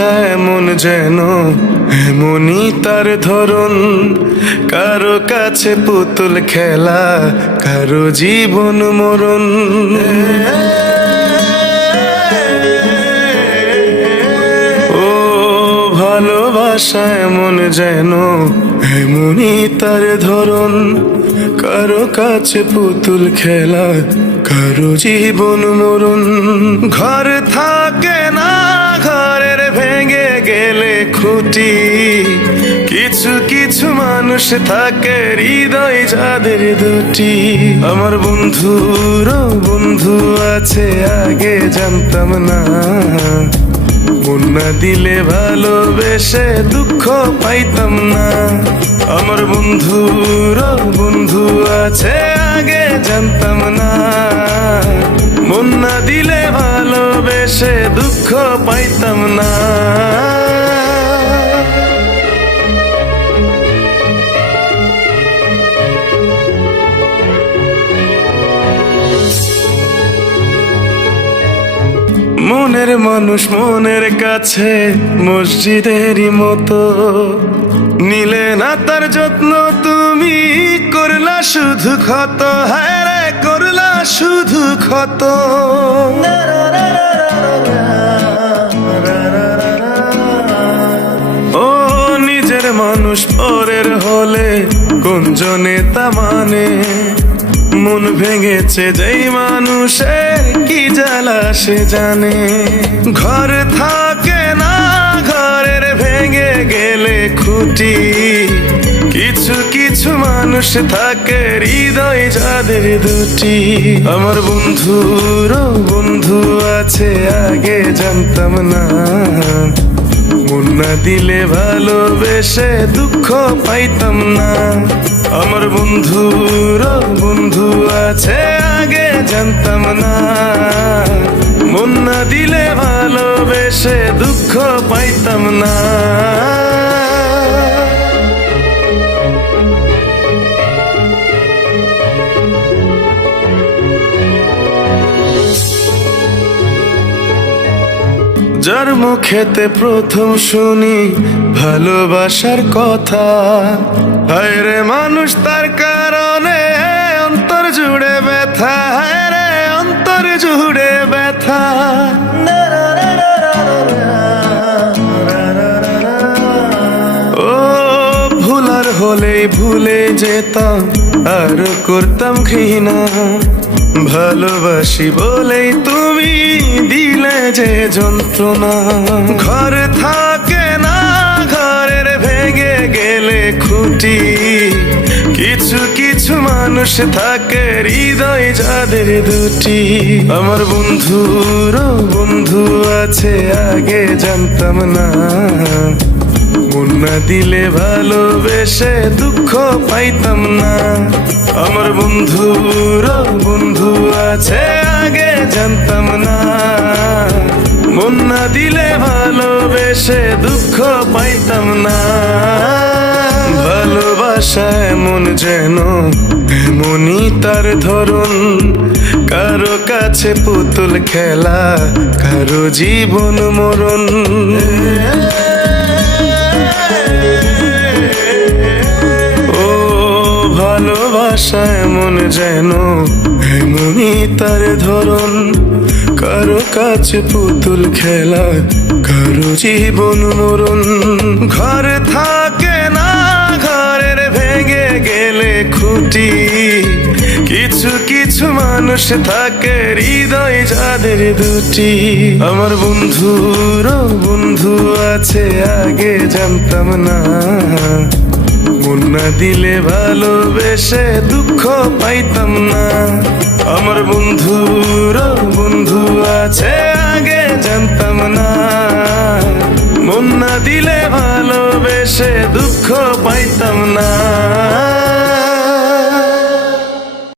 ভালোবাসা এমন যেন এমনই তার ধরন, কারো কাছে পুতুল খেলা, কারো জীবন মরণ। ও ভালোবাসা এমন যেন এমনই তার ধরন, কারো কাছে পুতুল খেলা, কারো জীবন মরণ। ঘর থাকে না, ঘরের ভেঙে গেলে খুঁটি, কিছু কিছু মানুষ থাকে হৃদয় যাদের দুটি। আমার বন্ধুরও বন্ধু আছে, আগে জানতাম না, মন না দিলে ভালোবেসে দুঃখ পাইতাম না। আমার বন্ধুরও বন্ধু আছে, আগে জানতাম না, মন না দিলে ভালোবেসে দুঃখ পাইতাম না। মনের মানুষ মনের কাছে মসজিদেরই মতো, নিলে না তার যত্ন তুমি, করলা শুধু ক্ষত, হায় রে করলা শুধু ক্ষত। ও নিজের মানুষ পরের হলে কোন জনে তা মানে, মন ভেঙেছে যেই মানুষের কি জ্বালা সে জানে। ঘর থাকে না, ঘরের ভেঙে গেলে খুঁটি, কিছু কিছু মানুষ থাকে হৃদয় যাদের দুটি। আমার বন্ধুরও বন্ধু আছে, আগে জানতাম না, মন না দিলে ভালোবেসে দুঃখ পাইতাম না। আমার বন্ধুরও বন্ধু আছে, আগে জানতাম না, মন না দিলে ভালোবেসে দুঃখ পাইতাম না। যার মুখেতে প্রথম শুনি ভালোবাসার কথা, হায় রে মানুষ তার কারণে অন্তর জুড়ে ব্যথা, হায় রে অন্তর জুড়ে ব্যথা। ও ভুলার হলেই ভুলে যেতাম, আর করতাম ঘৃণা, ভালোবাসি বলেই তুমি দিলে যে যন্ত্রণা। ঘর থাকে না, ঘরের ভেঙে গেলে খুঁটি, কিছু কিছু মানুষ থাকে হৃদয় যাদের দুটি। আমার বন্ধুরও বন্ধু আছে, আগে জানতাম না, মন না দিলে ভালোবেসে দুঃখ পাইতাম না। আমার বন্ধুরও বন্ধু আছে, আগে জানতাম না, মন না দিলে ভালোবেসে দুঃখ পাইতাম না। ভালোবাসা এমন যেন এমনই তার ধরন, কারো কাছে পুতুল খেলা, কারো জীবন মরণ। ভালোবাসা এমন যেন এমনই তার ধরন, কারো কাছে পুতুল খেলা, কারো জীবন মরণ। ঘর থাকে না, ঘরের ভেঙে গেলে খুঁটি, কিছু কিছু মানুষ থাকে হৃদয় যাদের দুটি। আমার বন্ধুরও বন্ধু আছে, আগে জানতাম না, মন না দিলে ভালোবেসে দুঃখ পাইতাম না। আমার বন্ধু